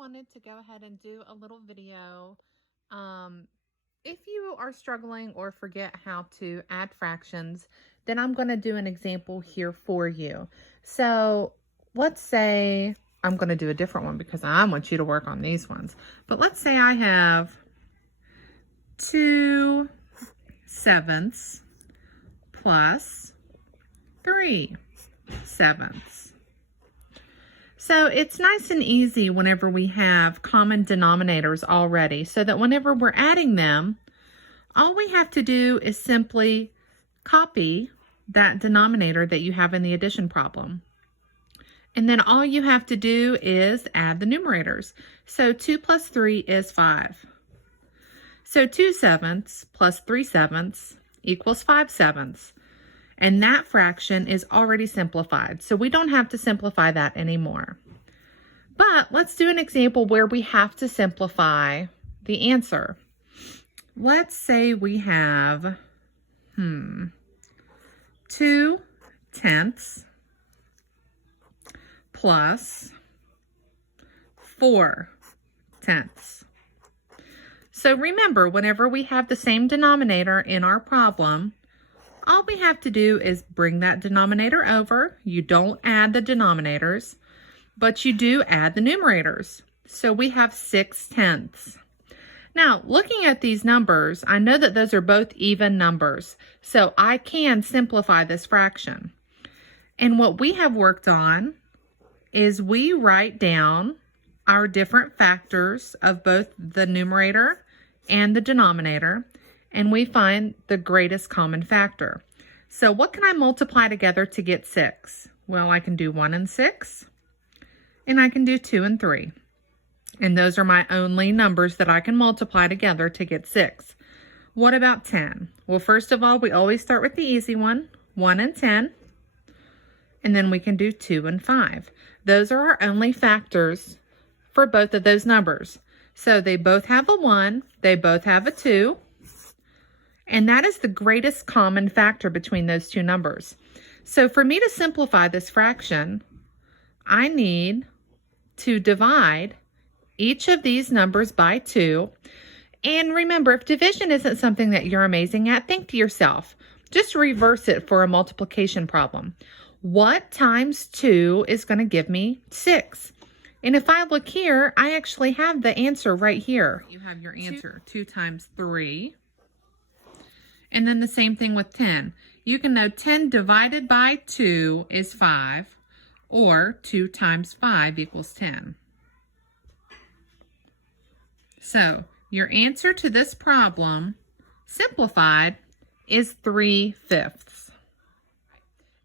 wanted to go ahead and do a little video. If you are struggling or forget how to add fractions, then I'm going to do an example here for you. So let's say I'm going to do a different one because I want you to work on these ones. But let's say I have 2/7 plus 3/7. So it's nice and easy whenever we have common denominators already, so that whenever we're adding them, all we have to do is simply copy that denominator that you have in the addition problem. And then all you have to do is add the numerators. So 2 plus 3 is 5. So 2/7 plus 3/7 equals 5/7. And that fraction is already simplified, so we don't have to simplify that anymore. But let's do an example where we have to simplify the answer. Let's say we have 2/10 plus 4/10. So remember, whenever we have the same denominator in our problem, all we have to do is bring that denominator over. You don't add the denominators, but you do add the numerators. So we have 6/10. Now, looking at these numbers, I know that those are both even numbers, so I can simplify this fraction. And what we have worked on is we write down our different factors of both the numerator and the denominator, and we find the greatest common factor. So what can I multiply together to get 6? Well, I can do 1 and 6, and I can do 2 and 3. And those are my only numbers that I can multiply together to get 6. What about 10? Well, first of all, we always start with the easy one, 1 and 10, and then we can do 2 and 5. Those are our only factors for both of those numbers. So they both have a 1, they both have a 2, and that is the greatest common factor between those two numbers. So for me to simplify this fraction, I need to divide each of these numbers by 2. And remember, if division isn't something that you're amazing at, think to yourself, just reverse it for a multiplication problem. What times 2 is going to give me 6? And if I look here, I actually have the answer right here. You have your answer, 2 times 3. And then the same thing with 10. You can know 10 divided by 2 is 5, or 2 times 5 equals 10. So your answer to this problem, simplified, is 3/5.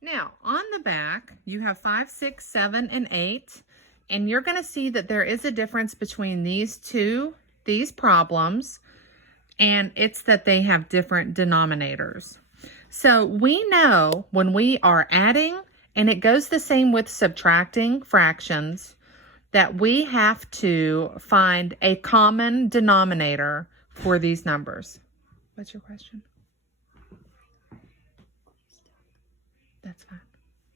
Now, on the back, you have 5, 6, 7, and 8. And you're going to see that there is a difference between these problems, and it's that they have different denominators. So we know when we are adding, and it goes the same with subtracting fractions, that we have to find a common denominator for these numbers. What's your question? That's fine.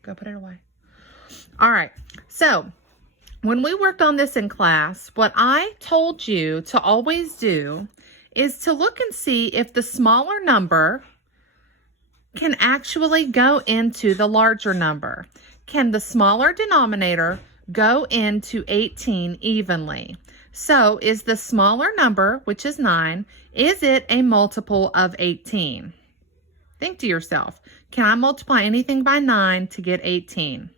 Go put it away. All right. So when we worked on this in class, what I told you to always do is to look and see if the smaller number can actually go into the larger number. Can the smaller denominator go into 18 evenly? So is the smaller number, which is 9, is it a multiple of 18? Think to yourself, can I multiply anything by 9 to get 18?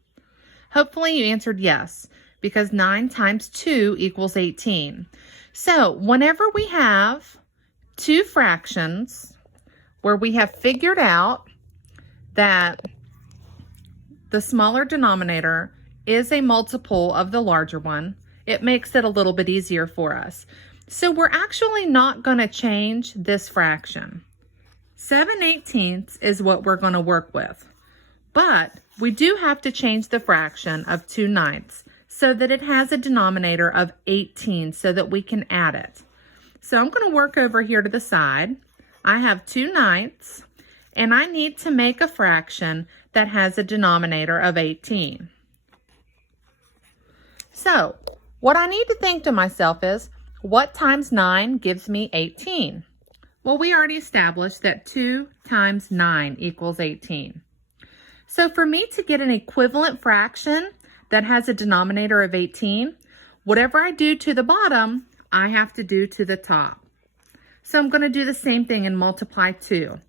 Hopefully you answered yes, because 9 times 2 equals 18. So whenever we have two fractions where we have figured out that the smaller denominator is a multiple of the larger one, it makes it a little bit easier for us. So we're actually not going to change this fraction. 7/18 is what we're going to work with. But we do have to change the fraction of 2/9 so that it has a denominator of 18 so that we can add it. So I'm going to work over here to the side. I have 2/9, and I need to make a fraction that has a denominator of 18. So What I need to think to myself is, what times 9 gives me 18? Well, we already established that 2 times 9 equals 18. So for me to get an equivalent fraction that has a denominator of 18, whatever I do to the bottom, I have to do to the top. So I'm going to do the same thing and multiply 2.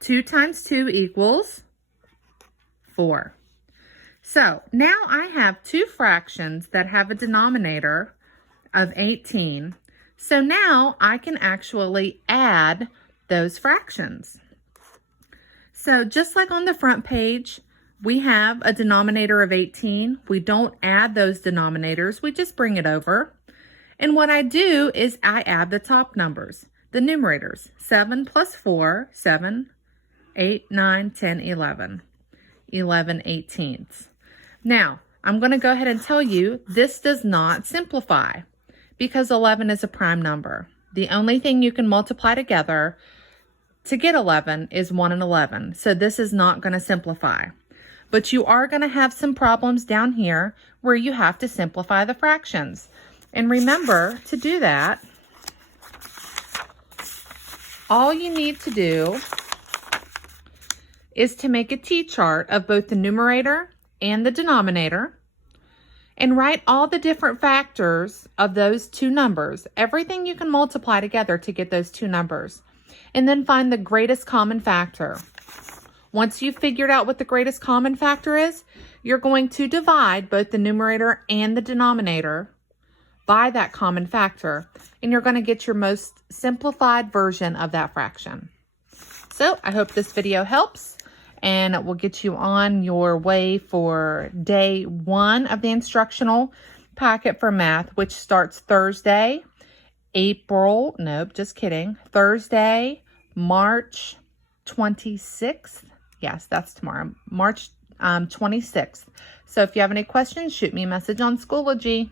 2 times 2 equals 4. So now I have two fractions that have a denominator of 18. So now I can actually add those fractions. So just like on the front page, we have a denominator of 18. We don't add those denominators, we just bring it over. And what I do is I add the top numbers, the numerators. 7 plus 4, 7, 8, 9, 10, 11. 11 18ths. Now, I'm going to go ahead and tell you this does not simplify because 11 is a prime number. The only thing you can multiply together to get 11 is 1 and 11. So this is not going to simplify. But you are going to have some problems down here where you have to simplify the fractions. And remember, to do that, all you need to do is to make a t-chart of both the numerator and the denominator and write all the different factors of those two numbers, everything you can multiply together to get those two numbers, and then find the greatest common factor. Once you've figured out what the greatest common factor is, you're going to divide both the numerator and the denominator by that common factor, and you're going to get your most simplified version of that fraction. So I hope this video helps, and it will get you on your way for day 1 of the instructional packet for math, which starts Thursday, Thursday, March 26th. Yes, that's tomorrow, March 26th. So if you have any questions, shoot me a message on Schoology.